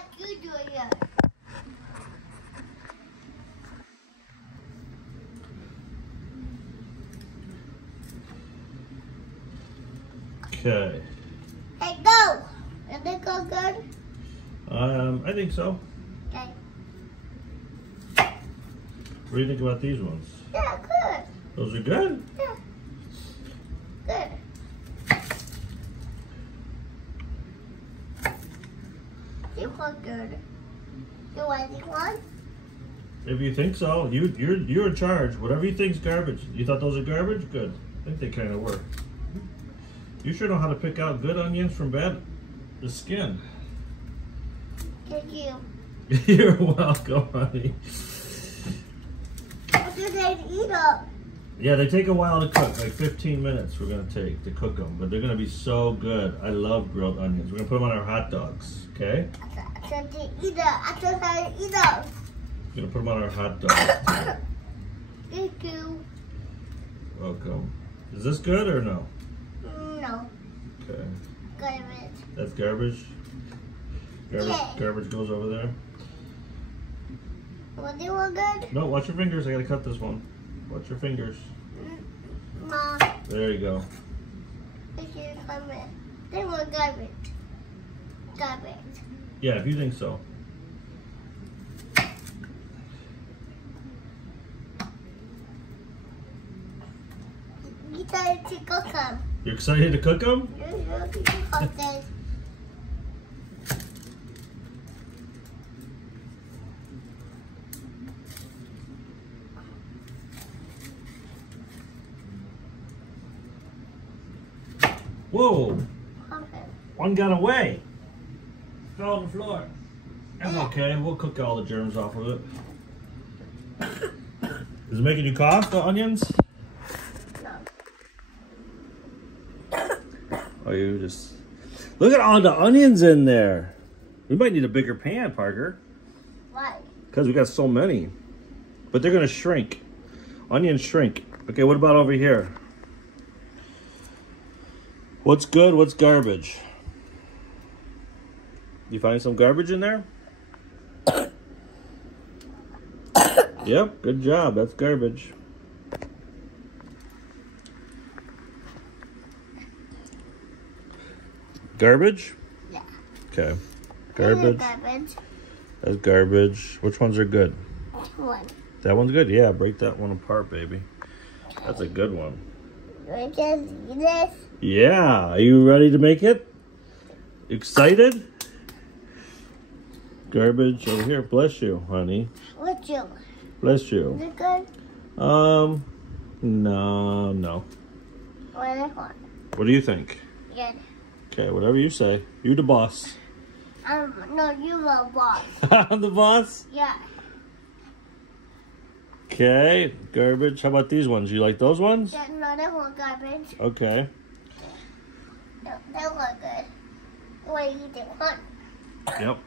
like you do here. Okay. Hey, go. Did they go good? I think so. Okay. What do you think about these ones? Yeah, good. Those are good? Yeah. Good. You look good. You want one? If you think so, you're in charge. Whatever you think's garbage. You thought those are garbage? Good. I think they kind of were. You sure know how to pick out good onions from bad. The skin. Thank you. You're welcome, honey. What do they eat up? Yeah, they take a while to cook, like 15 minutes we're going to take to cook them, but they're going to be so good. I love grilled onions. We're going to put them on our hot dogs, okay? I said they eat up. I said they eat up. We're going to put them on our hot dogs. Thank you. Welcome. Is this good or no? No. Okay. Garbage. That's garbage? Garbage, Yeah. garbage goes over there? What do you want good? No, watch your fingers. I got to cut this one. Watch your fingers. Mom, There you go. if you come in, they want garbage. Garbage. Yeah, if you think so. You tried to cook them. You're excited to cook them? You cook them. Whoa! Okay. One got away. Fell on the floor. That's okay. We'll cook all the germs off of it. Is it making you cough, the onions? No. Oh, you just... Look at all the onions in there. We might need a bigger pan, Parker. Why? Because we got so many. But they're going to shrink. Onions shrink. Okay, what about over here? What's good? What's garbage? You find some garbage in there? Yep, good job. That's garbage. Garbage? Yeah. Okay. Garbage. Garbage. That's garbage. Which ones are good? One. That one's good? Yeah, break that one apart, baby. That's a good one. We can see this. Yeah, are you ready to make it? Excited? Garbage over here. Bless you, honey. What's you? Bless Is you. it good? No. What is it? What do you think? Good. Okay, whatever you say. You the boss. No, you the boss. I'm the boss? Yeah. Okay, garbage. How about these ones? You like those ones? Yeah, no, they want garbage. Okay. No, they look good. What do you think? One. Yep.